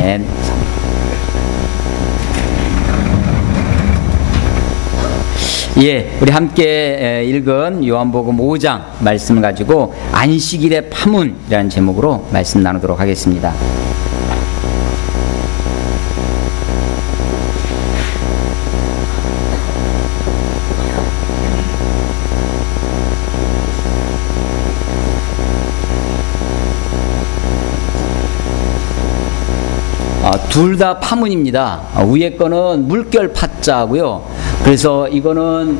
아멘. 예, 우리 함께 읽은 요한복음 5장 말씀을 가지고 안식일의 파문이라는 제목으로 말씀 나누도록 하겠습니다. 둘 다 파문입니다. 위에 거는 물결 파자고요. 그래서 이거는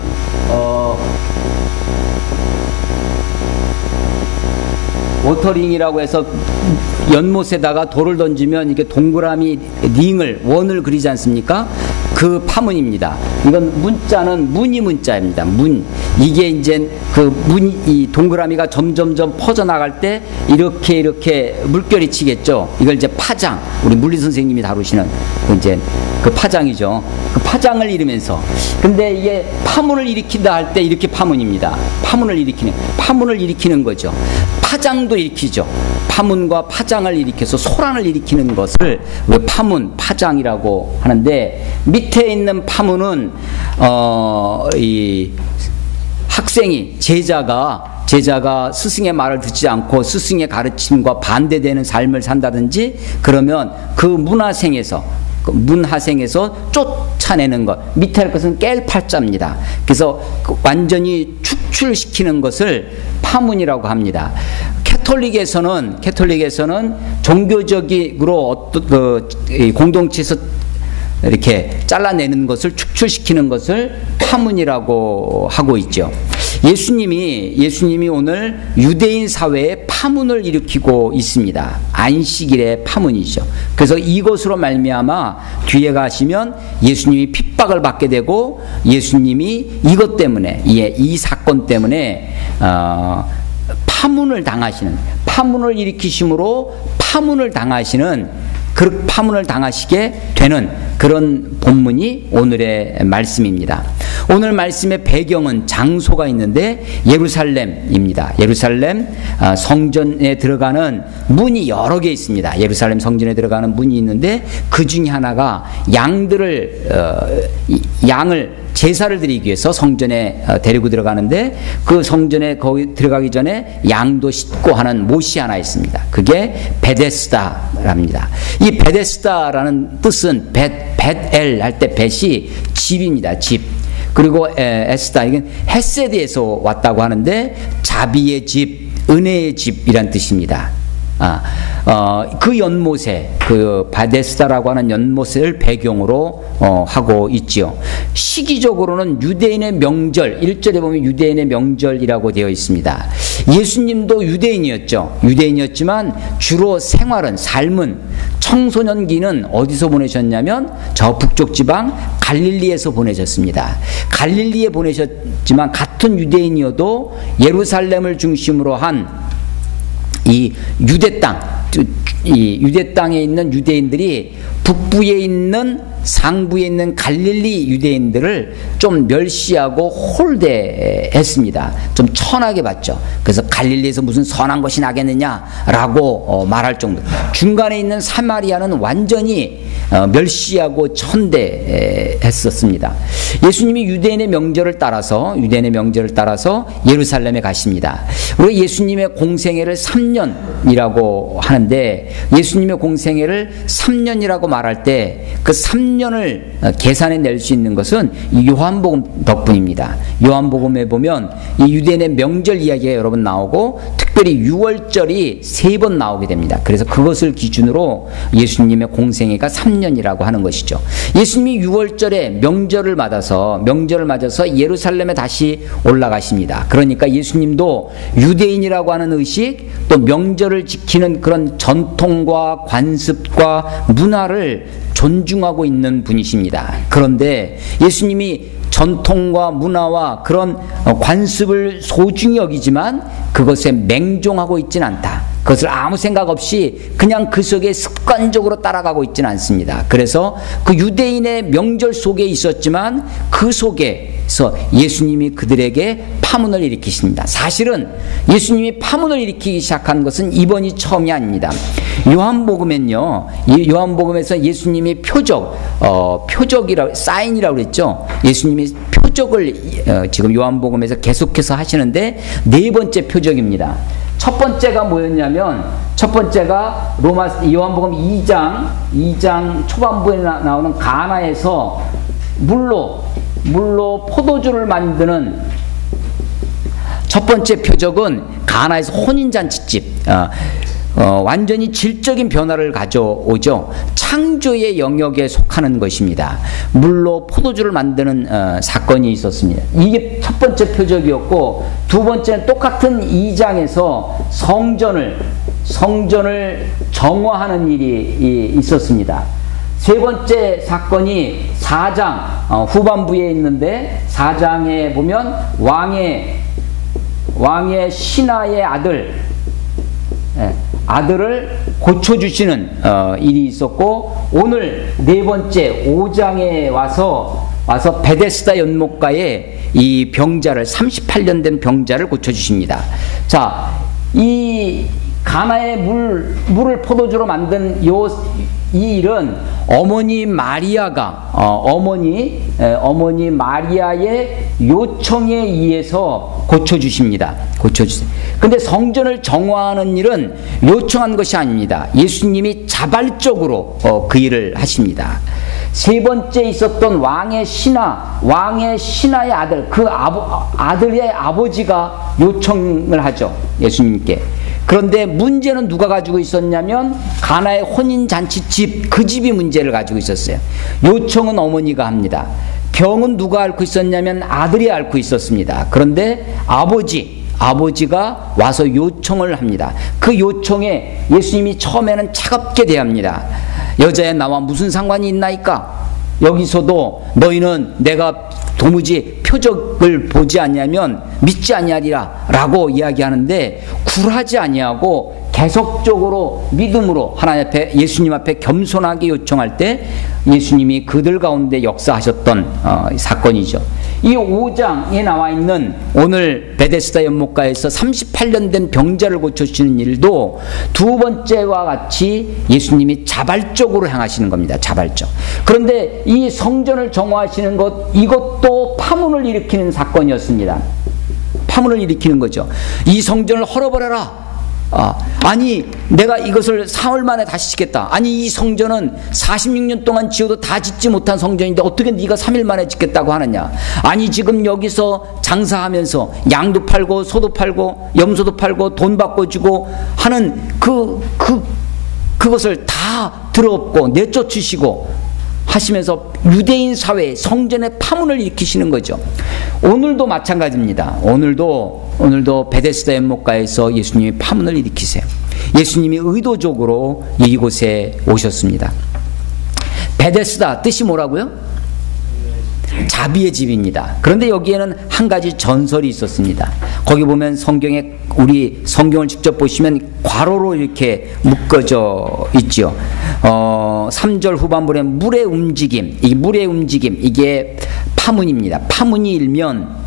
워터링이라고 해서 연못에다가 돌을 던지면 이게 동그라미 원을 그리지 않습니까? 그 파문입니다. 이건 문자는 무늬 문자입니다. 이게 이제 이 동그라미가 점점점 퍼져나갈 때 이렇게 물결이 치겠죠. 이걸 이제 파장, 우리 물리 선생님이 다루시는 그 파장이죠. 그 파장을 이루면서. 근데 이게 파문을 일으킨다 할 때 이렇게 파문입니다. 파문을 일으키는 거죠. 파장도 일으키죠. 파문과 파장을 일으켜서 소란을 일으키는 것을 왜 파장이라고 하는데, 밑에 있는 파문은 이 학생이 제자가 스승의 말을 듣지 않고 스승의 가르침과 반대되는 삶을 산다든지, 그러면 그 문하생에서 쫓아내는 것, 밑에 할 것은 깰 팔자입니다. 그래서 완전히 축출시키는 것을 파문이라고 합니다. 캐톨릭에서는 종교적으로 공동체에서 이렇게 잘라내는 것을, 축출시키는 것을 파문이라고 하고 있죠. 예수님이 오늘 유대인 사회에 파문을 일으키고 있습니다. 안식일의 파문이죠. 그래서 이것으로 말미암아 뒤에 가시면 예수님이 핍박을 받게 되고, 예수님이 이것 때문에, 이 사건 때문에 파문을 일으키심으로 파문을 당하시게 되는 그런 본문이 오늘의 말씀입니다. 오늘 말씀의 배경은, 장소가 있는데 예루살렘입니다. 예루살렘 성전에 들어가는 문이 여러 개 있습니다. 예루살렘 성전에 들어가는 문이 있는데, 그 중에 하나가 양을 제사를 드리기 위해서 성전에 데리고 들어가는데, 그 성전에 거기 들어가기 전에 양도 싣고 하는 못이 하나 있습니다. 그게 베데스다랍니다. 이 베데스다라는 뜻은 벳엘 할 때 벳이 집입니다. 집. 그리고 에스다, 이건 헤세드에서 왔다고 하는데 자비의 집, 은혜의 집이란 뜻입니다. 그 연못에, 그 베데스다라고 하는 연못을 배경으로 하고 있지요. 시기적으로는 유대인의 명절, 1절에 보면 유대인의 명절이라고 되어 있습니다. 예수님도 유대인이었지만 주로 삶은, 청소년기는 어디서 보내셨냐면 저 북쪽 지방 갈릴리에서 보내셨습니다. 갈릴리에 보내셨지만 같은 유대인이어도 예루살렘을 중심으로 한 이 유대 땅에 있는 유대인들이 북부에 있는, 상부에 있는 갈릴리 유대인들을 좀 멸시하고 홀대했습니다. 좀 천하게 봤죠. 그래서 갈릴리에서 무슨 선한 것이 나겠느냐라고 말할 정도. 중간에 있는 사마리아는 완전히 멸시하고 천대했었습니다. 예수님이 유대인의 명절을 따라서 예루살렘에 가십니다. 우리 예수님의 공생애를 3년이라고 하는데, 예수님의 공생애를 3년이라고 말할 때 그 3년을 계산해 낼 수 있는 것은 요한복음 덕분입니다. 요한복음에 보면 이 유대인의 명절 이야기가 여러 번 나오고, 특별히 6월절이 3번 나오게 됩니다. 그래서 그것을 기준으로 예수님의 공생애가 3년이라고 하는 것이죠. 예수님이 6월절에 명절을 맞아서 예루살렘에 다시 올라가십니다. 그러니까 예수님도 유대인이라고 하는 의식, 또 명절을 지키는 그런 전통과 관습과 문화를 존중하고 있는 분이십니다. 그런데 예수님이 전통과 문화와 그런 관습을 소중히 여기지만 그것에 맹종하고 있지는 않다. 그것을 아무 생각 없이 그냥 그 속에 습관적으로 따라가고 있지는 않습니다. 그래서 그 유대인의 명절 속에 있었지만 그 속에 그래서 예수님이 그들에게 파문을 일으키십니다. 사실은 예수님이 파문을 일으키기 시작한 것은 이번이 처음이 아닙니다. 요한복음에는요, 요한복음에서 예수님이 표적이라고, 사인이라고 그랬죠. 예수님이 표적을 지금 요한복음에서 계속해서 하시는데 네 번째 표적입니다. 첫 번째가 뭐였냐면, 첫 번째가 요한복음 2장 초반부에 나오는 가나에서 물로 포도주를 만드는 첫 번째 표적은 가나에서 혼인잔치집, 완전히 질적인 변화를 가져오죠. 창조의 영역에 속하는 것입니다. 물로 포도주를 만드는 사건이 있었습니다. 이게 첫 번째 표적이었고, 두 번째는 똑같은 2장에서 성전을 정화하는 일이 있었습니다. 세 번째 사건이 4장 후반부에 있는데, 4장에 보면 왕의 신하의 아들을 고쳐주시는 일이 있었고, 오늘 네 번째 5장에 와서 베데스다 연못가에 이 병자를, 38년 된 병자를 고쳐주십니다. 자, 이 가나의 물을 포도주로 만든 이 일은 어머니 마리아가 어머니 마리아의 요청에 의해서 고쳐주십니다. 고쳐주세요. 근데 성전을 정화하는 일은 요청한 것이 아닙니다. 예수님이 자발적으로 그 일을 하십니다. 세 번째 있었던 왕의 신하의 아들, 그 아들의 아버지가 요청을 하죠, 예수님께. 그런데 문제는 누가 가지고 있었냐면 가나의 혼인잔치집, 그 집이 문제를 가지고 있었어요. 요청은 어머니가 합니다. 병은 누가 앓고 있었냐면 아들이 앓고 있었습니다. 그런데 아버지가 와서 요청을 합니다. 그 요청에 예수님이 처음에는 차갑게 대합니다. 여자야, 나와 무슨 상관이 있나이까? 여기서도 너희는 내가 도무지 표적을 보지 아니하면 믿지 아니하리라 라고 이야기하는데, 굴하지 아니하고 계속적으로 믿음으로 하나님 앞에, 예수님 앞에 겸손하게 요청할 때 예수님이 그들 가운데 역사하셨던 사건이죠. 이 5장에 나와 있는 오늘 베데스다 연못가에서 38년 된 병자를 고쳐주시는 일도 두 번째와 같이 예수님이 자발적으로 행하시는 겁니다. 자발적. 그런데 이 성전을 정화하시는 것, 이것도 파문을 일으키는 사건이었습니다. 파문을 일으키는 거죠. 이 성전을 헐어버려라. 아니 내가 이것을 4월 만에 다시 짓겠다. 아니 이 성전은 46년 동안 지어도 다 짓지 못한 성전인데 어떻게 네가 3일 만에 짓겠다고 하느냐. 아니 지금 여기서 장사하면서 양도 팔고 소도 팔고 염소도 팔고 돈 받고 주고 하는 그것을 다 들어엎고 내쫓으시고 하시면서 유대인 사회에 성전의 파문을 일으키시는 거죠. 오늘도 마찬가지입니다. 오늘도 베데스다 연못가에서 예수님이 파문을 일으키세요. 예수님이 의도적으로 이곳에 오셨습니다. 베데스다 뜻이 뭐라고요? 자비의 집입니다. 그런데 여기에는 한 가지 전설이 있었습니다. 거기 보면 성경에, 우리 성경을 직접 보시면 괄호로 이렇게 묶어져 있죠. 3절 후반부에 물의 움직임, 이게 파문입니다. 파문이 일면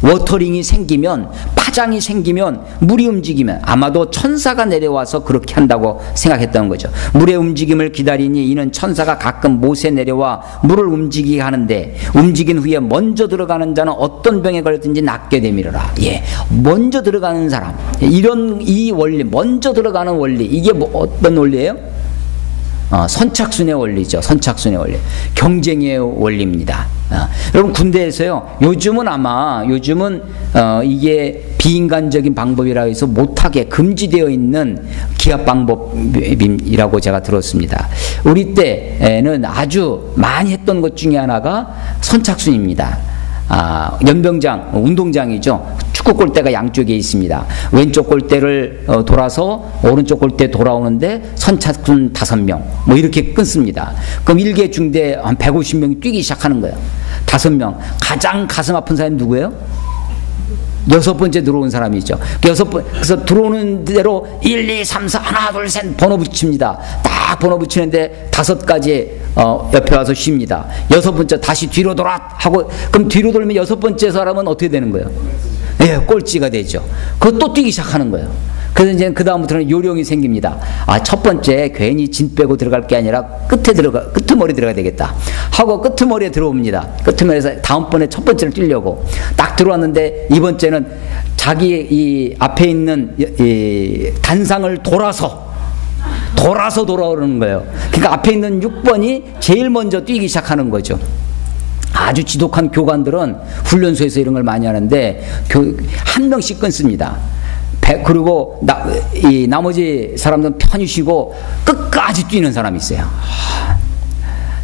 워터링이 생기면, 파장이 생기면, 물이 움직이면, 아마도 천사가 내려와서 그렇게 한다고 생각했던 거죠. 물의 움직임을 기다리니 이는 천사가 가끔 못에 내려와 물을 움직이게 하는데, 움직인 후에 먼저 들어가는 자는 어떤 병에 걸렸든지 낫게 되밀어라. 예, 먼저 들어가는 사람, 이 원리, 먼저 들어가는 원리, 이게 어떤 원리예요? 선착순의 원리죠. 선착순의 원리. 경쟁의 원리입니다. 여러분 군대에서요, 요즘은 이게 비인간적인 방법이라 해서 못하게 금지되어 있는 기합 방법이라고 제가 들었습니다. 우리 때에는 아주 많이 했던 것 중에 하나가 선착순입니다. 연병장, 운동장이죠. 축구 골대가 양쪽에 있습니다. 왼쪽 골대를 돌아서 오른쪽 골대 돌아오는데 선착순 5명 뭐 이렇게 끊습니다. 그럼 1개 중대 한 150명이 뛰기 시작하는 거예요. 5명. 가장 가슴 아픈 사람이 누구예요? 6번째 들어온 사람이죠. 그래서 들어오는 대로 1, 2, 3, 4 하나 둘 셋 번호 붙입니다. 딱 막 번호 붙이는데 5가지 옆에 와서 쉽니다. 6번째 다시 뒤로 돌아 하고, 그럼 뒤로 돌면 6번째 사람은 어떻게 되는 거예요? 예, 꼴찌가 되죠. 그거 또 뛰기 시작하는 거예요. 그래서 이제 그 다음부터는 요령이 생깁니다. 첫 번째 괜히 진 빼고 들어갈 게 아니라 끄트머리 들어가야 되겠다 하고 끄트머리에 들어옵니다. 끄트머리에서 다음번에 첫 번째를 뛰려고 딱 들어왔는데, 이번째는 자기 이 앞에 있는 이 단상을 돌아서 돌아오는 거예요. 그러니까 앞에 있는 6번이 제일 먼저 뛰기 시작하는 거죠. 아주 지독한 교관들은 훈련소에서 이런 걸 많이 하는데, 한 명씩 끊습니다. 그리고 나머지 사람들은 편히 쉬고 끝까지 뛰는 사람이 있어요.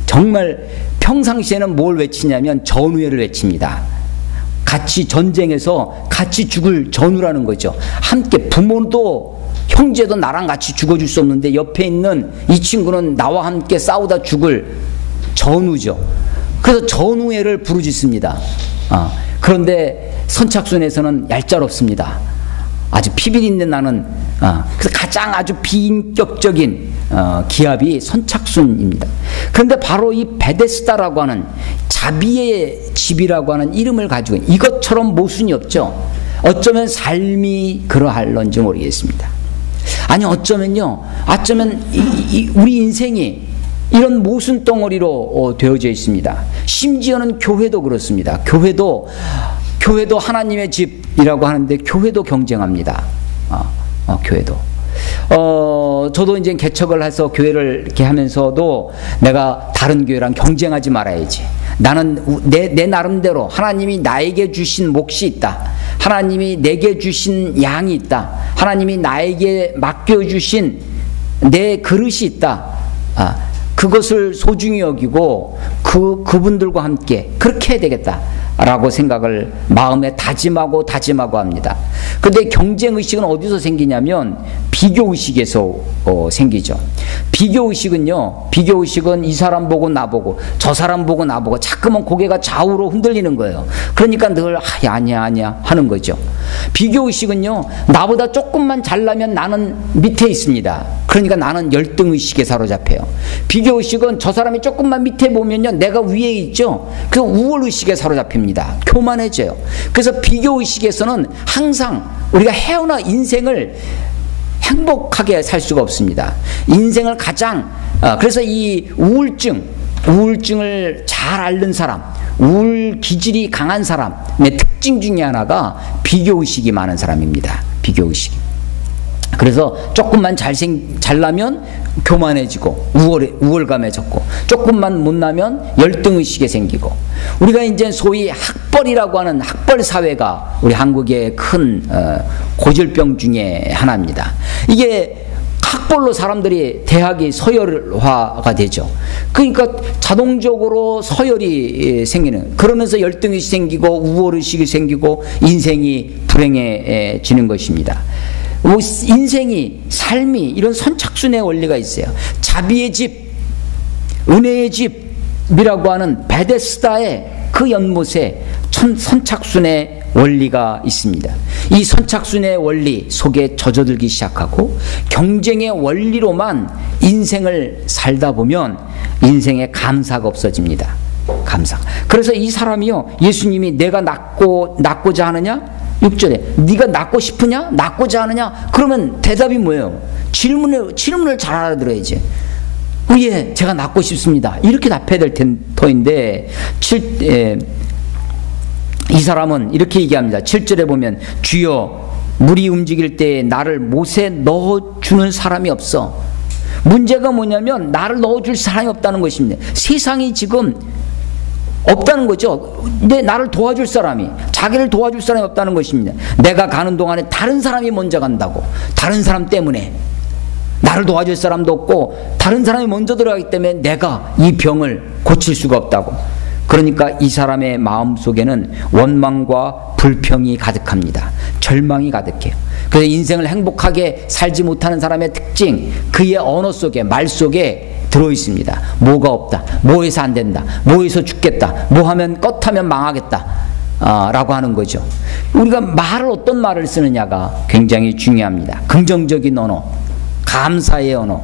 정말 평상시에는 뭘 외치냐면 전우회를 외칩니다. 같이 전쟁에서 같이 죽을 전우라는 거죠. 함께, 부모도 형제도 나랑 같이 죽어줄 수 없는데 옆에 있는 이 친구는 나와 함께 싸우다 죽을 전우죠. 그래서 전우회를 부르짖습니다. 그런데 선착순에서는 얄짤없습니다. 아주 피비린내 나는, 그래서 가장 아주 비인격적인 기합이 선착순입니다. 그런데 바로 이 베데스다라고 하는, 자비의 집이라고 하는 이름을 가지고 이것처럼 모순이 없죠. 어쩌면 삶이 그러할런지 모르겠습니다. 아니, 어쩌면 우리 인생이 이런 모순 덩어리로 되어져 있습니다. 심지어는 교회도 그렇습니다. 교회도 하나님의 집이라고 하는데 교회도 경쟁합니다. 교회도. 저도 이제 개척을 해서 교회를 이렇게 하면서도 내가 다른 교회랑 경쟁하지 말아야지. 나는 내 나름대로 하나님이 나에게 주신 몫이 있다. 하나님이 내게 주신 양이 있다. 하나님이 나에게 맡겨주신 내 그릇이 있다. 그것을 소중히 여기고 그분들과 함께 그렇게 해야 되겠다 라고 생각을 마음에 다짐하고 합니다. 그런데 경쟁의식은 어디서 생기냐면 비교의식에서 생기죠. 비교의식은 이 사람 보고 나 보고 저 사람 보고 나 보고 자꾸만 고개가 좌우로 흔들리는 거예요. 그러니까 늘 아니야 하는 거죠. 비교의식은요, 나보다 조금만 잘나면 나는 밑에 있습니다. 그러니까 나는 열등의식에 사로잡혀요. 비교의식은 저 사람이 조금만 밑에 보면요, 내가 위에 있죠. 그래서 우월의식에 사로잡힙니다. 교만해져요. 그래서 비교의식에서는 항상 우리가 헤어나 인생을 행복하게 살 수가 없습니다. 인생을 그래서 이 우울증을 잘 앓는 사람, 우울 기질이 강한 사람의 특징 중에 하나가 비교의식이 많은 사람입니다. 비교의식이. 그래서 조금만 잘나면 교만해지고 우월감에 젖고, 조금만 못나면 열등의식에 생기고, 우리가 이제 소위 학벌이라고 하는 학벌 사회가 우리 한국의 큰 고질병 중에 하나입니다. 이게 학벌로 사람들이 대학이 서열화가 되죠. 그러니까 자동적으로 서열이 생기는, 그러면서 열등의식이 생기고 우월의식이 생기고 인생이 불행해지는 것입니다. 삶이 이런 선착순의 원리가 있어요. 자비의 집, 은혜의 집이라고 하는 베데스다의 그 연못에 선착순의 원리가 있습니다. 이 선착순의 원리 속에 젖어들기 시작하고 경쟁의 원리로만 인생을 살다 보면 인생에 감사가 없어집니다. 감사. 그래서 이 사람이요, 예수님이 내가 낳고자 하느냐? 6절에 네가 낳고 싶으냐? 낳고자 하느냐? 그러면 대답이 뭐예요? 질문을 잘 알아들어야지. 예, 제가 낳고 싶습니다. 이렇게 답해야 될 터인데 이 사람은 이렇게 얘기합니다. 7절에 보면 주여 물이 움직일 때 나를 못에 넣어주는 사람이 없어. 문제가 뭐냐면 나를 넣어줄 사람이 없다는 것입니다. 세상이 지금 없다는 거죠. 근데 나를 도와줄 사람이, 자기를 도와줄 사람이 없다는 것입니다. 내가 가는 동안에 다른 사람이 먼저 간다고. 다른 사람 때문에 나를 도와줄 사람도 없고 다른 사람이 먼저 들어가기 때문에 내가 이 병을 고칠 수가 없다고. 그러니까 이 사람의 마음속에는 원망과 불평이 가득합니다. 절망이 가득해요. 그래서 인생을 행복하게 살지 못하는 사람의 특징, 그의 언어 속에, 말 속에 들어있습니다. 뭐가 없다, 뭐해서 안 된다, 뭐해서 죽겠다, 뭐하면 껐하면 망하겠다 라고 하는 거죠. 우리가 어떤 말을 쓰느냐가 굉장히 중요합니다. 긍정적인 언어, 감사의 언어,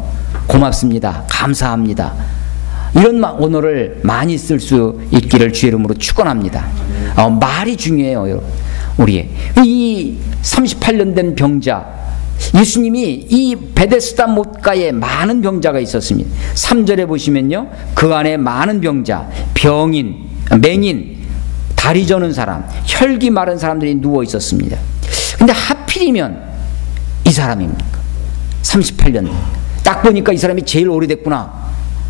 고맙습니다. 감사합니다. 이런 언어를 많이 쓸 수 있기를 주의 이름으로 축원합니다. 말이 중요해요, 여러분. 우리 이 38년 된 병자, 예수님이 이 베데스다 못가에 많은 병자가 있었습니다. 3절에 보시면요, 그 안에 많은 병자, 병인, 맹인, 다리 저는 사람, 혈기 마른 사람들이 누워 있었습니다. 근데 하필이면 이 사람입니까? 38년. 딱 보니까 이 사람이 제일 오래됐구나.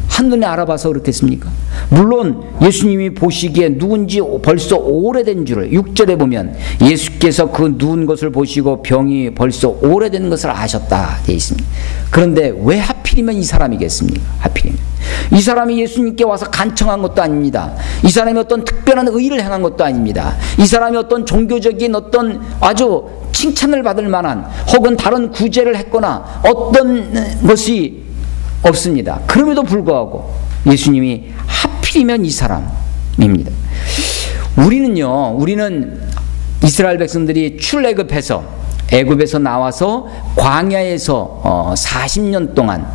한눈에 알아봐서 그렇겠습니까? 물론 예수님이 보시기에 누군지 벌써 오래된 줄을, 6절에 보면 예수께서 그 누운 것을 보시고 병이 벌써 오래된 것을 아셨다 되어 있습니다. 그런데 왜 하필이면 이 사람이겠습니까? 하필이면 이 사람이 예수님께 와서 간청한 것도 아닙니다. 이 사람이 어떤 특별한 의를 행한 것도 아닙니다. 이 사람이 어떤 종교적인 어떤 아주 칭찬을 받을 만한 혹은 다른 구제를 했거나 어떤 것이 없습니다. 그럼에도 불구하고 예수님이 하필이면 이 사람입니다. 우리는 이스라엘 백성들이 출애굽해서 애굽에서 나와서 광야에서 40년 동안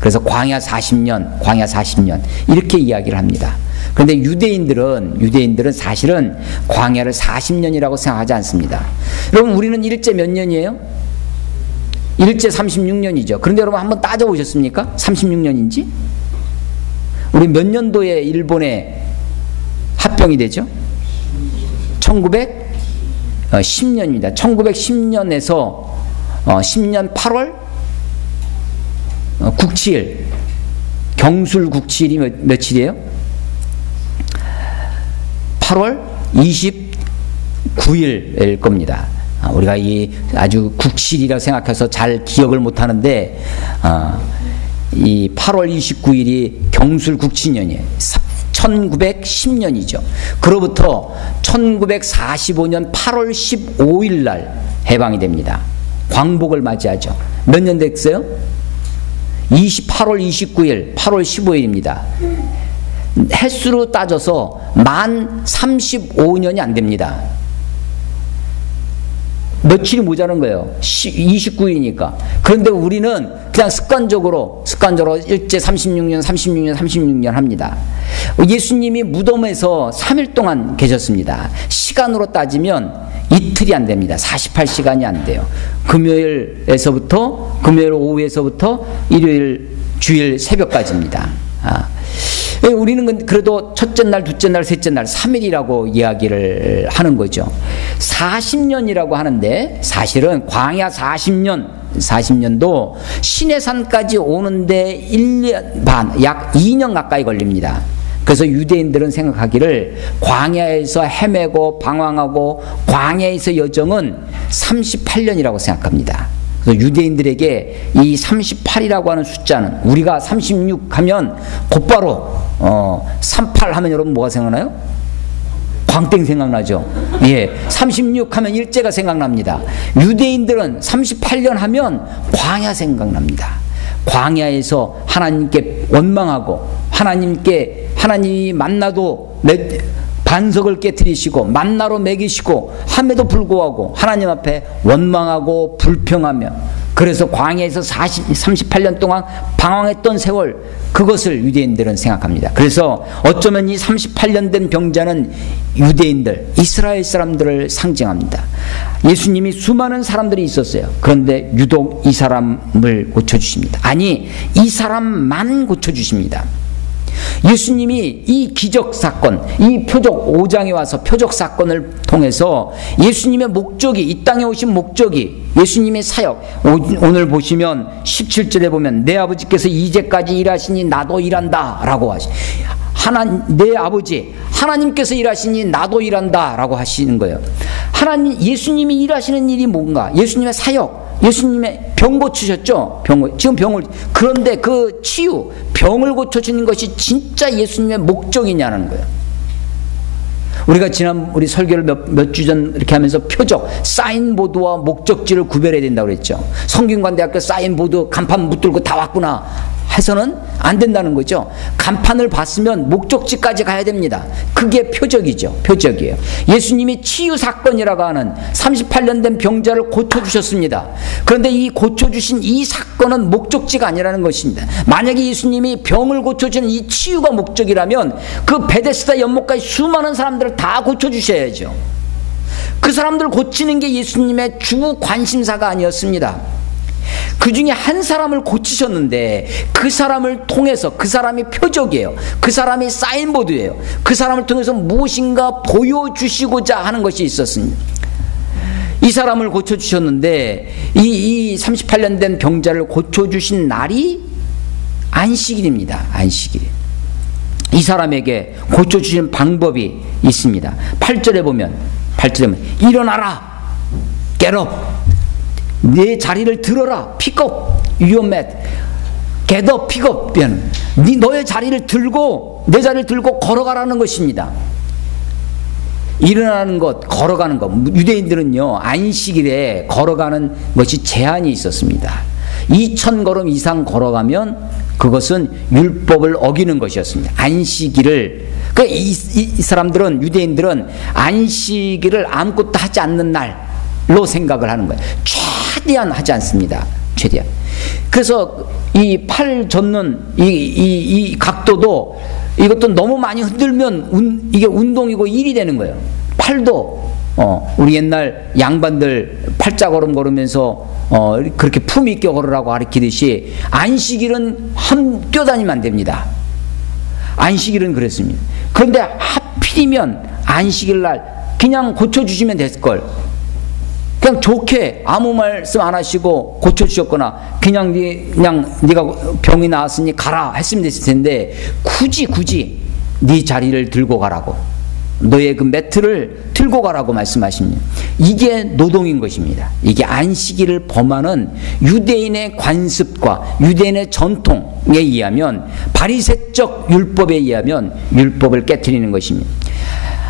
그래서 광야 40년 이렇게 이야기를 합니다. 그런데 유대인들은 사실은 광야를 40년이라고 생각하지 않습니다. 여러분, 우리는 일제 몇 년이에요? 일제 36년이죠. 그런데 여러분 한번 따져보셨습니까? 36년인지? 우리 몇 년도에 일본에 합병이 되죠? 1910년입니다. 1910년에서 10년 8월 97, 경술 97이 며칠이에요? 8월 29일일 겁니다. 우리가 이 아주 국실이라 생각해서 잘 기억을 못하는데 이 8월 29일이 경술 국치년이에요. 1910년이죠. 그로부터 1945년 8월 15일 날 해방이 됩니다. 광복을 맞이하죠. 몇 년 됐어요? 8월 29일, 8월 15일입니다. 횟수로 따져서 만 35년이 안 됩니다. 며칠이 모자란 거예요. 29일이니까. 그런데 우리는 그냥 습관적으로 일제 36년 합니다. 예수님이 무덤에서 3일 동안 계셨습니다. 시간으로 따지면 이틀이 안 됩니다. 48시간이 안 돼요. 금요일 오후에서부터 일요일 주일 새벽까지입니다. 우리는 그래도 첫째 날, 둘째 날, 셋째 날 3일이라고 이야기를 하는 거죠. 40년이라고 하는데 사실은 광야 40년도 시내산까지 오는데 1년 반, 약 2년 가까이 걸립니다. 그래서 유대인들은 생각하기를 광야에서 헤매고 방황하고 광야에서 여정은 38년이라고 생각합니다. 그래서 유대인들에게 이 38이라고 하는 숫자는, 우리가 36 하면 곧바로 38 하면 여러분 뭐가 생각나요? 광땡 생각나죠. 예, 36 하면 일제가 생각납니다. 유대인들은 38년 하면 광야 생각납니다. 광야에서 하나님께 원망하고 하나님이 만나도 반석을 깨트리시고 만나로 먹이시고 함에도 불구하고 하나님 앞에 원망하고 불평하며, 그래서 광야에서 38년 동안 방황했던 세월, 그것을 유대인들은 생각합니다. 그래서 어쩌면 이 38년 된 병자는 유대인들, 이스라엘 사람들을 상징합니다. 예수님이 수많은 사람들이 있었어요. 그런데 유독 이 사람을 고쳐주십니다. 아니, 이 사람만 고쳐주십니다. 예수님이 이 기적 사건, 이 표적 5장에 와서 표적 사건을 통해서 예수님의 목적이, 이 땅에 오신 목적이, 예수님의 사역, 오늘 보시면 17절에 보면 내 아버지께서 이제까지 일하시니 나도 일한다 라고 내 아버지 하나님께서 일하시니 나도 일한다 라고 하시는 거예요. 예수님이 일하시는 일이 뭔가? 예수님의 사역, 예수님의 병 고치셨죠? 그런데 그 치유, 병을 고쳐주는 것이 진짜 예수님의 목적이냐는 거예요. 우리가 우리 설교를 몇 주 전 이렇게 하면서 표적, 사인보드와 목적지를 구별해야 된다고 그랬죠. 성균관대학교 사인보드 간판 붙들고 다 왔구나. 해서는 안 된다는 거죠. 간판을 봤으면 목적지까지 가야 됩니다. 그게 표적이죠. 표적이에요. 예수님이 치유 사건이라고 하는 38년 된 병자를 고쳐주셨습니다. 그런데 이 고쳐주신 이 사건은 목적지가 아니라는 것입니다. 만약에 예수님이 병을 고쳐주는 이 치유가 목적이라면 그 베데스다 연못까지 수많은 사람들을 다 고쳐주셔야죠. 그 사람들 고치는 게 예수님의 주 관심사가 아니었습니다. 그 중에 한 사람을 고치셨는데 그 사람을 통해서, 그 사람이 표적이에요. 그 사람이 사인보드예요. 그 사람을 통해서 무엇인가 보여주시고자 하는 것이 있었습니다. 이 사람을 고쳐주셨는데 이 38년 된 병자를 고쳐주신 날이 안식일입니다. 안식일. 이 사람에게 고쳐주신 방법이 있습니다. 8절에 보면 일어나라, get up, 내 자리를 들어라, pick up your mat, get up, pick up. 너의 자리를 들고, 내 자리를 들고 걸어가라는 것입니다. 일어나는 것, 걸어가는 것. 유대인들은요, 안식일에 걸어가는 것이 제한이 있었습니다. 2000걸음 이상 걸어가면 그것은 율법을 어기는 것이었습니다. 안식일을, 그러니까 이 사람들은, 유대인들은 안식일을 아무것도 하지 않는 날로 생각을 하는 거예요. 최대한 하지 않습니다. 최대한. 그래서 이 팔 젓는 이 각도도, 이것도 너무 많이 흔들면 이게 운동이고 일이 되는 거예요. 팔도 우리 옛날 양반들 팔자걸음 걸으면서 그렇게 품 있게 걸으라고 가르치듯이 안식일은 뛰어다니면 안 됩니다. 안식일은 그랬습니다. 그런데 하필이면 안식일 날 그냥 고쳐주시면 됐을걸. 그냥 좋게 아무 말씀 안 하시고 고쳐주셨거나 그냥 네가 병이 나았으니 가라 했으면 됐을 텐데 굳이 네 자리를 들고 가라고, 너의 그 매트를 들고 가라고 말씀하십니다. 이게 노동인 것입니다. 이게 안식일을 범하는 유대인의 관습과 유대인의 전통에 의하면, 바리새적 율법에 의하면 율법을 깨트리는 것입니다.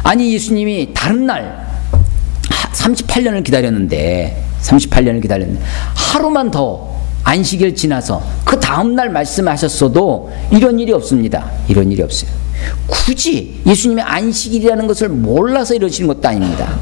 아니, 예수님이 다른 날 38년을 기다렸는데 하루만 더 안식일 지나서 그 다음날 말씀하셨어도 이런 일이 없습니다. 이런 일이 없어요. 굳이 예수님이 안식일이라는 것을 몰라서 이러시는 것도 아닙니다.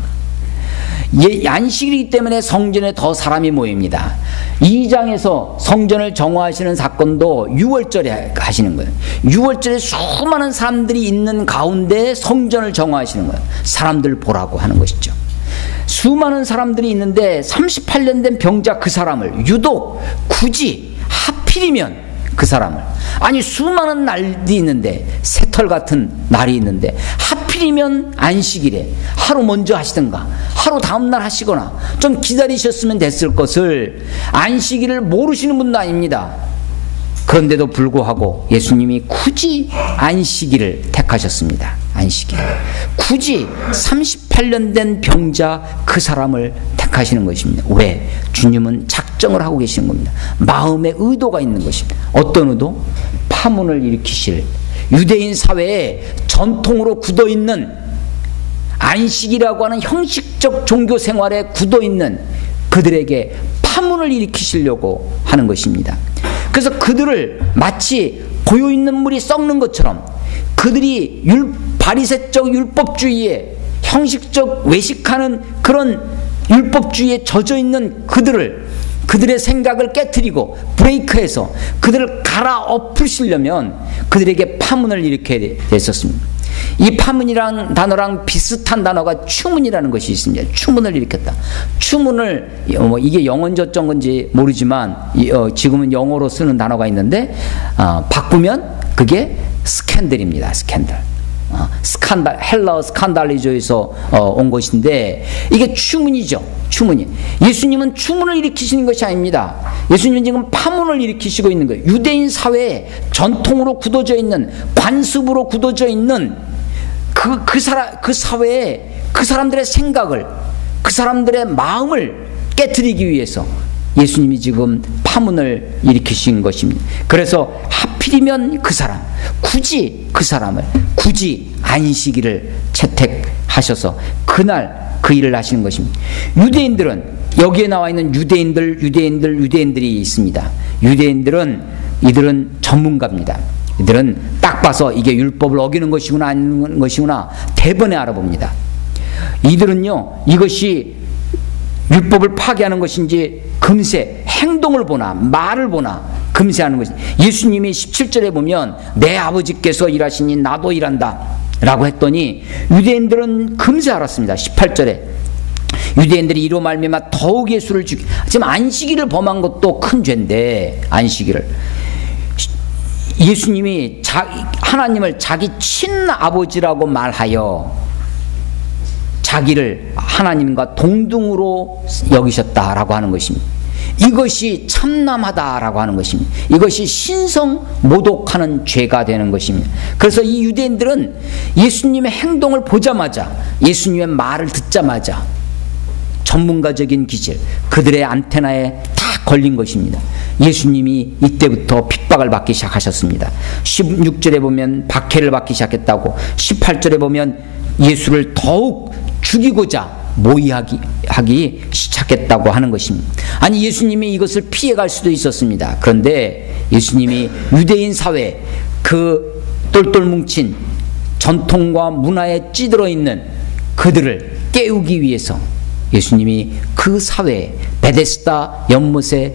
안식일이기 때문에 성전에 더 사람이 모입니다. 2장에서 성전을 정화하시는 사건도 6월절에 하시는 거예요. 6월절에 수많은 사람들이 있는 가운데 성전을 정화하시는 거예요. 사람들 보라고 하는 것이죠. 수많은 사람들이 있는데 38년 된 병자 그 사람을 유독 굳이 하필이면 그 사람을, 아니 수많은 날이 있는데, 새털 같은 날이 있는데 하필이면 안식일에 하루 먼저 하시든가 하루 다음날 하시거나 좀 기다리셨으면 됐을 것을 안식일을 모르시는 분도 아닙니다. 그런데도 불구하고 예수님이 굳이 안식일을 택하셨습니다. 안식일. 굳이 38년 된 병자 그 사람을 택하시는 것입니다. 왜? 주님은 작정을 하고 계시는 겁니다. 마음의 의도가 있는 것입니다. 어떤 의도? 파문을 일으키실, 유대인 사회에 전통으로 굳어있는, 안식이라고 하는 형식적 종교 생활에 굳어있는 그들에게 파문을 일으키시려고 하는 것입니다. 그래서 그들을 마치 고여있는 물이 썩는 것처럼, 그들이 바리새적 율법주의에, 형식적 외식하는 그런 율법주의에 젖어있는 그들의 생각을 깨트리고 브레이크해서 그들을 갈아엎으시려면 그들에게 파문을 일으켜야 됐었습니다. 이 파문이란 단어랑 비슷한 단어가 추문이라는 것이 있습니다. 추문을 일으켰다. 추문을 이게 영어인지 건지 모르지만 지금은 영어로 쓰는 단어가 있는데 바꾸면 그게 스캔들입니다. 스캔들. 헬라어 스칸달리조에서 온 것인데 이게 추문이죠. 추문이. 예수님은 추문을 일으키시는 것이 아닙니다. 예수님은 지금 파문을 일으키시고 있는 거예요. 유대인 사회에 전통으로 굳어져 있는, 관습으로 굳어져 있는 그 사회에 그 사람들의 생각을, 그 사람들의 마음을 깨트리기 위해서 예수님이 지금 파문을 일으키신 것입니다. 그래서 하필이면 그 사람, 굳이 그 사람을, 굳이 안식일을 채택하셔서 그날 그 일을 하시는 것입니다. 유대인들은, 여기에 나와 있는 유대인들이 있습니다. 유대인들은 이들은 전문가입니다. 이들은 딱 봐서 이게 율법을 어기는 것이구나 아닌 것이구나 대번에 알아봅니다. 이들은요, 이것이 율법을 파괴하는 것인지 금세 행동을 보나 말을 보나 금세하는 것이. 예수님이 17절에 보면 내 아버지께서 일하시니 나도 일한다 라고 했더니 유대인들은 금세 알았습니다. 18절에 유대인들이 이로 말미암아 더욱 예수를 지금 안식일을 범한 것도 큰 죄인데, 안식일을 예수님이 하나님을 자기 친아버지라고 말하여 자기를 하나님과 동등으로 여기셨다라고 하는 것입니다. 이것이 참남하다라고 하는 것입니다. 이것이 신성 모독하는 죄가 되는 것입니다. 그래서 이 유대인들은 예수님의 행동을 보자마자, 예수님의 말을 듣자마자 전문가적인 기질, 그들의 안테나에 다 걸린 것입니다. 예수님이 이때부터 핍박을 받기 시작하셨습니다. 16절에 보면 박해를 받기 시작했다고, 18절에 보면 예수를 더욱 죽이고자 모의하기 시작했다고 하는 것입니다. 아니, 예수님이 이것을 피해갈 수도 있었습니다. 그런데 예수님이 유대인 사회, 그 똘똘 뭉친 전통과 문화에 찌들어 있는 그들을 깨우기 위해서 예수님이 그 사회에 베데스다 연못에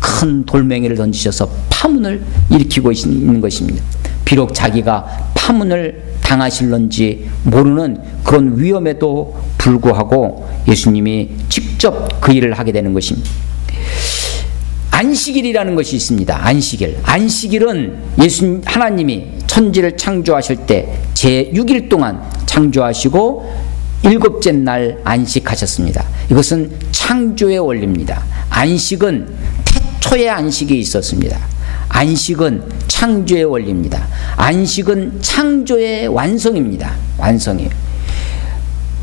큰 돌멩이를 던지셔서 파문을 일으키고 있는 것입니다. 비록 자기가 파문을 당하실런지 모르는 그런 위험에도 불구하고 예수님이 직접 그 일을 하게 되는 것입니다. 안식일이라는 것이 있습니다. 안식일은 하나님이 천지를 창조하실 때 제6일 동안 창조하시고 7째 날 안식하셨습니다. 이것은 창조의 원리입니다. 안식은 태초의 안식이 있었습니다. 안식은 창조의 원리입니다. 안식은 창조의 완성입니다. 완성이에요.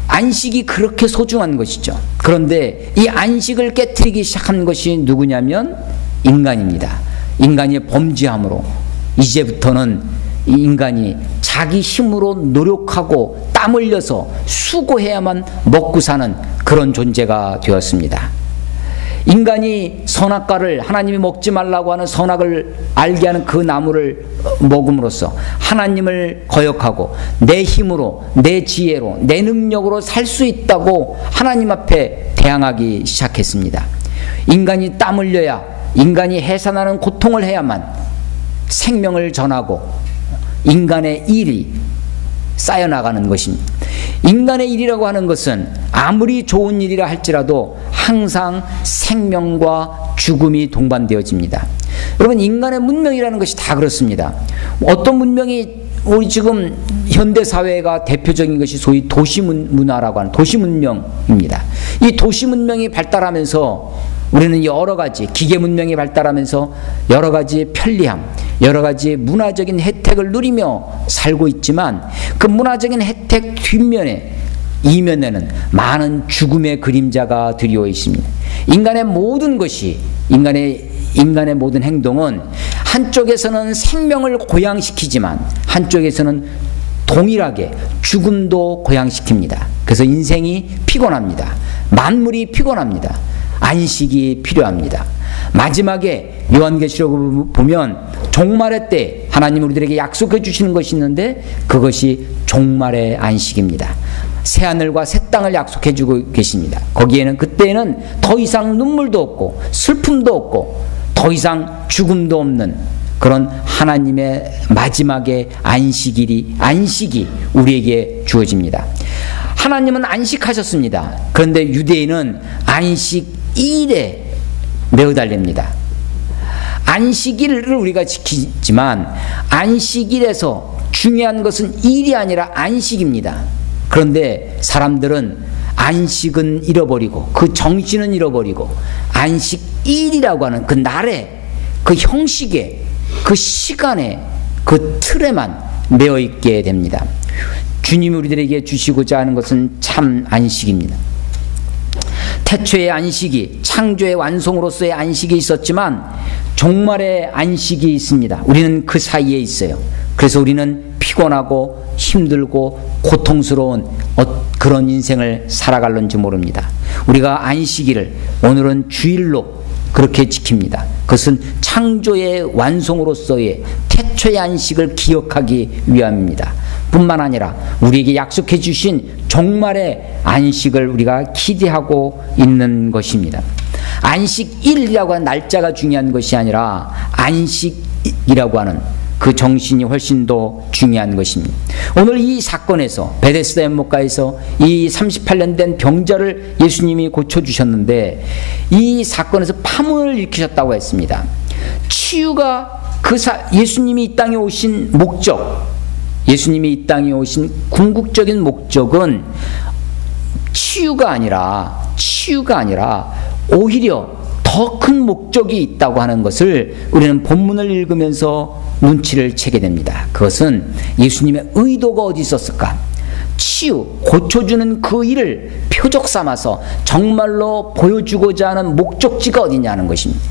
안식이 그렇게 소중한 것이죠. 그런데 이 안식을 깨트리기 시작한 것이 누구냐면 인간입니다. 인간이 범죄함으로 이제부터는 이 인간이 자기 힘으로 노력하고 땀 흘려서 수고해야만 먹고 사는 그런 존재가 되었습니다. 인간이 선악과를, 하나님이 먹지 말라고 하는 선악을 알게 하는 그 나무를 먹음으로써 하나님을 거역하고 내 힘으로, 내 지혜로, 내 능력으로 살 수 있다고 하나님 앞에 대항하기 시작했습니다. 인간이 땀 흘려야, 인간이 해산하는 고통을 해야만 생명을 전하고 인간의 일이 쌓여나가는 것입니다. 인간의 일이라고 하는 것은 아무리 좋은 일이라 할지라도 항상 생명과 죽음이 동반되어집니다. 여러분, 인간의 문명이라는 것이 다 그렇습니다. 어떤 문명이, 우리 지금 현대사회가 대표적인 것이 소위 도시문화라고 하는 도시문명입니다. 이 도시문명이 발달하면서 우리는 여러 가지 기계 문명이 발달하면서 여러 가지 편리함, 여러 가지 문화적인 혜택을 누리며 살고 있지만 그 문화적인 혜택 뒷면에, 이면에는 많은 죽음의 그림자가 드리워 있습니다. 인간의 모든 것이, 인간의 모든 행동은 한쪽에서는 생명을 고양시키지만 한쪽에서는 동일하게 죽음도 고양시킵니다. 그래서 인생이 피곤합니다. 만물이 피곤합니다. 안식이 필요합니다. 마지막에 요한계시록을 보면 종말의 때 하나님 우리들에게 약속해 주시는 것이 있는데 그것이 종말의 안식입니다. 새하늘과 새 땅을 약속해 주고 계십니다. 거기에는, 그때에는 더 이상 눈물도 없고 슬픔도 없고 더 이상 죽음도 없는 그런 하나님의 마지막의 안식이 우리에게 주어집니다. 하나님은 안식하셨습니다. 그런데 유대인은 안식일에 매어달립니다. 안식일을 우리가 지키지만 안식일에서 중요한 것은 일이 아니라 안식입니다. 그런데 사람들은 안식은 잃어버리고 그 정신은 잃어버리고 안식일이라고 하는 그 날에, 그 형식에, 그 시간에, 그 틀에만 매어있게 됩니다. 주님이 우리들에게 주시고자 하는 것은 참 안식입니다. 태초의 안식이, 창조의 완성으로서의 안식이 있었지만 종말의 안식이 있습니다. 우리는 그 사이에 있어요. 그래서 우리는 피곤하고 힘들고 고통스러운 그런 인생을 살아갈는지 모릅니다. 우리가 안식일을 오늘은 주일로 그렇게 지킵니다. 그것은 창조의 완성으로서의 태초의 안식을 기억하기 위함입니다. 뿐만 아니라 우리에게 약속해 주신 종말의 안식을 우리가 기대하고 있는 것입니다. 안식일이라고 하는 날짜가 중요한 것이 아니라 안식이라고 하는 그 정신이 훨씬 더 중요한 것입니다. 오늘 이 사건에서 베데스다 연못가에서 이 38년 된 병자를 예수님이 고쳐주셨는데 이 사건에서 파문을 일으키셨다고 했습니다. 치유가 예수님이 이 땅에 오신 목적, 예수님이 이 땅에 오신 궁극적인 목적은 치유가 아니라 오히려 더 큰 목적이 있다고 하는 것을 우리는 본문을 읽으면서 눈치를 채게 됩니다. 그것은 예수님의 의도가 어디 있었을까? 치유, 고쳐주는 그 일을 표적 삼아서 정말로 보여주고자 하는 목적지가 어디냐는 것입니다.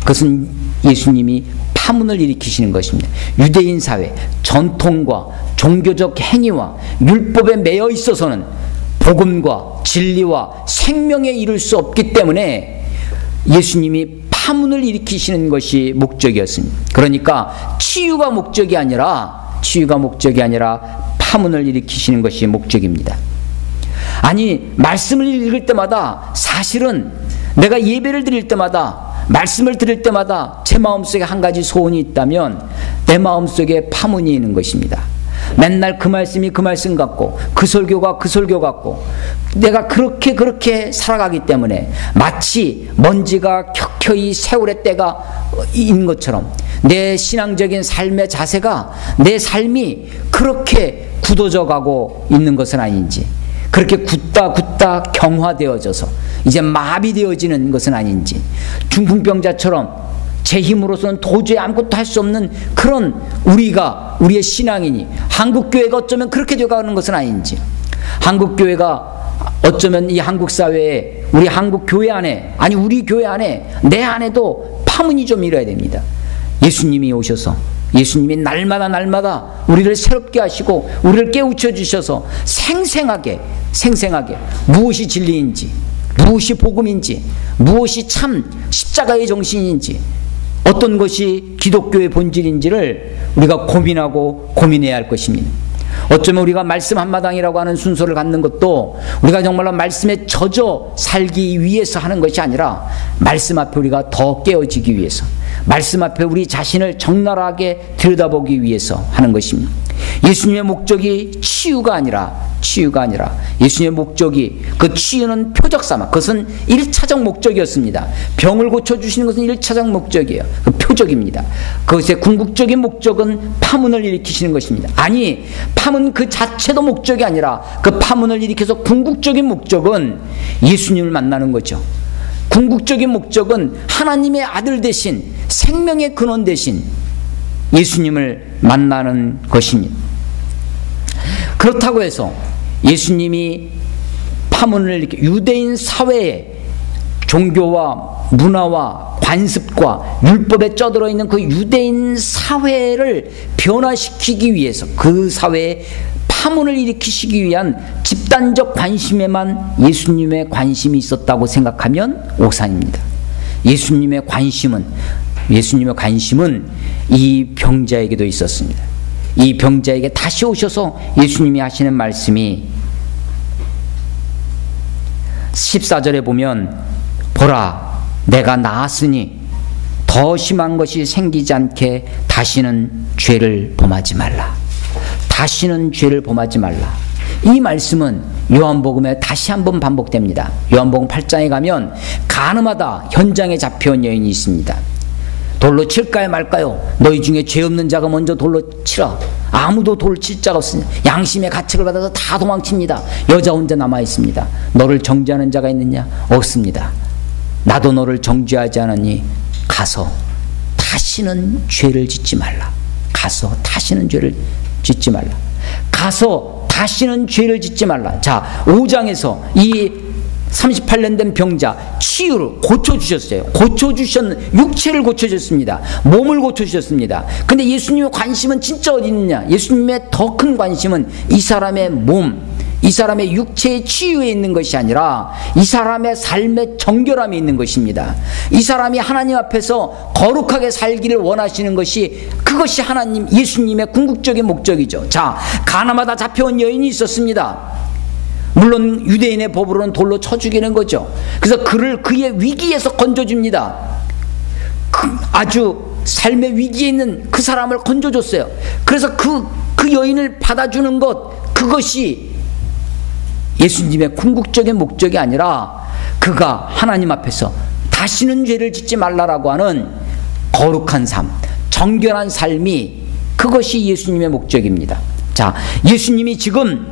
그것은 예수님이 파문을 일으키시는 것입니다. 유대인 사회, 전통과 종교적 행위와 율법에 매여 있어서는 복음과 진리와 생명에 이를 수 없기 때문에 예수님이 파문을 일으키시는 것이 목적이었습니다. 그러니까 치유가 목적이 아니라 파문을 일으키시는 것이 목적입니다. 아니, 말씀을 읽을 때마다 사실은 내가 예배를 드릴 때마다 말씀을 들을 때마다 제 마음속에 한 가지 소원이 있다면 내 마음속에 파문이 있는 것입니다. 맨날 그 말씀이 그 말씀 같고 그 설교가 그 설교 같고 내가 그렇게 살아가기 때문에 마치 먼지가 켜켜이 세월의 때가 있는 것처럼 내 신앙적인 삶의 자세가 내 삶이 그렇게 굳어져 가고 있는 것은 아닌지, 그렇게 굳다 경화되어져서 이제 마비되어지는 것은 아닌지, 중풍병자처럼 제 힘으로서는 도저히 아무것도 할 수 없는 그런 우리의 신앙이니 한국교회가 어쩌면 그렇게 되어가는 것은 아닌지, 한국교회가 어쩌면 이 한국사회에 우리 한국교회 안에, 아니 우리 교회 안에, 내 안에도 파문이 좀 일어야 됩니다. 예수님이 오셔서 예수님이 날마다 우리를 새롭게 하시고 우리를 깨우쳐 주셔서 생생하게 무엇이 진리인지, 무엇이 복음인지, 무엇이 참 십자가의 정신인지, 어떤 것이 기독교의 본질인지를 우리가 고민해야 할 것입니다. 어쩌면 우리가 말씀 한마당이라고 하는 순서를 갖는 것도 우리가 정말로 말씀에 젖어 살기 위해서 하는 것이 아니라 말씀 앞에 우리가 더 깨어지기 위해서, 말씀 앞에 우리 자신을 적나라하게 들여다보기 위해서 하는 것입니다. 예수님의 목적이 치유가 아니라 예수님의 목적이, 그 치유는 표적 삼아, 그것은 1차적 목적이었습니다. 병을 고쳐주시는 것은 1차적 목적이에요. 그 표적입니다. 그것의 궁극적인 목적은 파문을 일으키시는 것입니다. 아니, 파문 그 자체도 목적이 아니라 그 파문을 일으켜서 궁극적인 목적은 예수님을 만나는 거죠. 궁극적인 목적은 하나님의 아들 대신, 생명의 근원 대신 예수님을 만나는 것입니다. 그렇다고 해서 예수님이 파문을 이렇게 유대인 사회에 종교와 문화와 관습과 율법에 쩌들어 있는 그 유대인 사회를 변화시키기 위해서, 그 사회에 파문을 일으키시기 위한 집단적 관심에만 예수님의 관심이 있었다고 생각하면 오산입니다. 예수님의 관심은 이 병자에게도 있었습니다. 이 병자에게 다시 오셔서 예수님이 하시는 말씀이 14절에 보면, 보라, 내가 나았으니 더 심한 것이 생기지 않게 다시는 죄를 범하지 말라. 다시는 죄를 범하지 말라. 이 말씀은 요한복음에 다시 한번 반복됩니다. 요한복음 8장에 가면 가늠하다 현장에 잡혀온 여인이 있습니다. 돌로 칠까요 말까요? 너희 중에 죄 없는 자가 먼저 돌로 치라. 아무도 돌을 칠 자가 없으니 양심의 가책을 받아서 다 도망칩니다. 여자 혼자 남아 있습니다. 너를 정죄하는 자가 있느냐? 없습니다. 나도 너를 정죄하지 않으니 가서 다시는 죄를 짓지 말라. 가서 다시는 죄를 짓지 말라. 가서 다시는 죄를 짓지 말라. 자, 5장에서 이 38년 된 병자 치유를 고쳐주셨어요. 육체를 고쳐주셨습니다. 몸을 고쳐주셨습니다. 근데 예수님의 관심은 진짜 어디 있느냐? 예수님의 더 큰 관심은 이 사람의 몸, 이 사람의 육체의 치유에 있는 것이 아니라 이 사람의 삶의 정결함에 있는 것입니다. 이 사람이 하나님 앞에서 거룩하게 살기를 원하시는 것이, 그것이 하나님, 예수님의 궁극적인 목적이죠. 자, 가나마다 잡혀온 여인이 있었습니다. 물론 유대인의 법으로는 돌로 쳐 죽이는 거죠. 그래서 그의 위기에서 건져줍니다. 아주 삶의 위기에 있는 그 사람을 건져줬어요. 그래서 그 여인을 받아주는 것, 그것이 예수님의 궁극적인 목적이 아니라 그가 하나님 앞에서 다시는 죄를 짓지 말라라고 하는 거룩한 삶, 정결한 삶이, 그것이 예수님의 목적입니다. 자, 예수님이 지금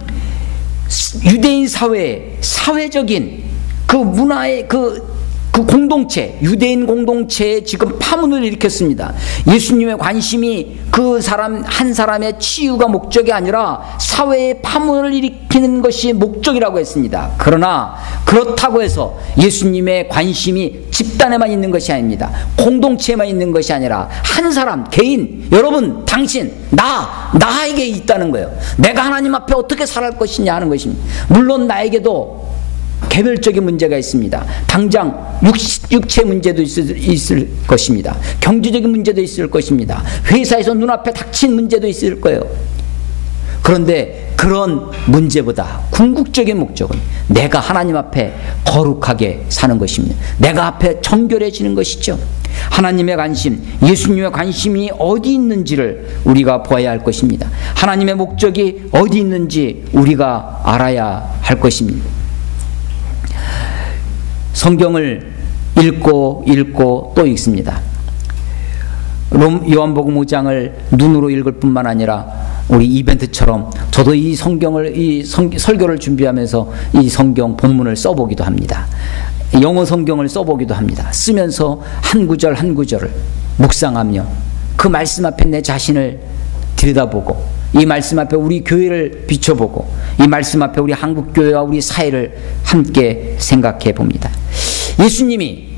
유대인 사회적인 그 문화의 그 공동체, 유대인 공동체에 지금 파문을 일으켰습니다. 예수님의 관심이 그 사람 한 사람의 치유가 목적이 아니라 사회의 파문을 일으키는 것이 목적이라고 했습니다. 그러나 그렇다고 해서 예수님의 관심이 집단에만 있는 것이 아닙니다. 공동체에만 있는 것이 아니라 한 사람, 개인, 여러분, 당신, 나에게 있다는 거예요. 내가 하나님 앞에 어떻게 살아갈 것이냐 하는 것입니다. 물론 나에게도 개별적인 문제가 있습니다. 당장 육체 문제도 있을 것입니다. 경제적인 문제도 있을 것입니다. 회사에서 눈앞에 닥친 문제도 있을 거예요. 그런데 그런 문제보다 궁극적인 목적은 내가 하나님 앞에 거룩하게 사는 것입니다. 내가 앞에 정결해지는 것이죠. 하나님의 관심, 예수님의 관심이 어디 있는지를 우리가 보아야 할 것입니다. 하나님의 목적이 어디 있는지 우리가 알아야 할 것입니다. 성경을 읽고 또 읽습니다. 요한복음 5장을 눈으로 읽을 뿐만 아니라 우리 이벤트처럼 저도 이 성경을, 설교를 준비하면서 이 성경 본문을 써보기도 합니다. 영어 성경을 써보기도 합니다. 쓰면서 한 구절 한 구절을 묵상하며 그 말씀 앞에 내 자신을 들여다보고, 이 말씀 앞에 우리 교회를 비춰보고, 이 말씀 앞에 우리 한국교회와 우리 사회를 함께 생각해 봅니다. 예수님이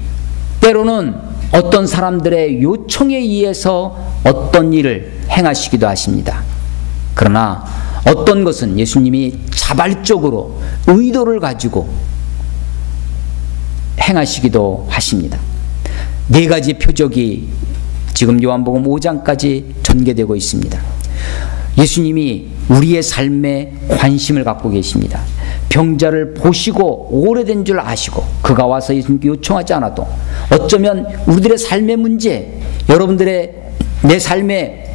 때로는 어떤 사람들의 요청에 의해서 어떤 일을 행하시기도 하십니다. 그러나 어떤 것은 예수님이 자발적으로 의도를 가지고 행하시기도 하십니다. 네 가지 표적이 지금 요한복음 5장까지 전개되고 있습니다. 예수님이 우리의 삶에 관심을 갖고 계십니다. 병자를 보시고 오래된 줄 아시고 그가 와서 예수님께 요청하지 않아도 어쩌면 우리들의 삶의 문제, 여러분들의 내 삶의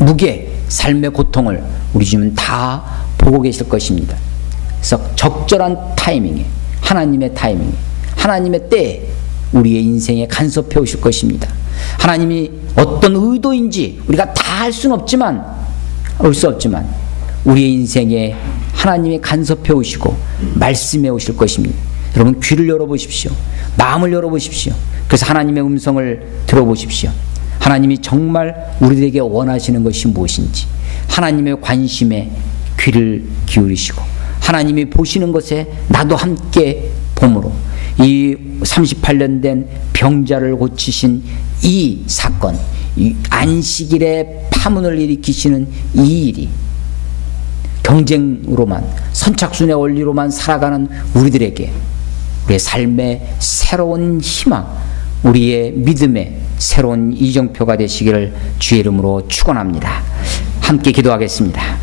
무게, 삶의 고통을 우리 주님은 다 보고 계실 것입니다. 그래서 적절한 타이밍에, 하나님의 타이밍에, 하나님의 때에 우리의 인생에 간섭해 오실 것입니다. 하나님이 어떤 의도인지 우리가 다 알 수는 없지만, 알 수 없지만 우리의 인생에 하나님이 간섭해 오시고 말씀해 오실 것입니다. 여러분, 귀를 열어보십시오. 마음을 열어보십시오. 그래서 하나님의 음성을 들어보십시오. 하나님이 정말 우리들에게 원하시는 것이 무엇인지 하나님의 관심에 귀를 기울이시고, 하나님이 보시는 것에 나도 함께 봄으로 이 38년 된 병자를 고치신 이 사건, 이 안식일에 파문을 일으키시는 이 일이 경쟁으로만, 선착순의 원리로만 살아가는 우리들에게 우리의 삶의 새로운 희망, 우리의 믿음의 새로운 이정표가 되시기를 주의 이름으로 축원합니다. 함께 기도하겠습니다.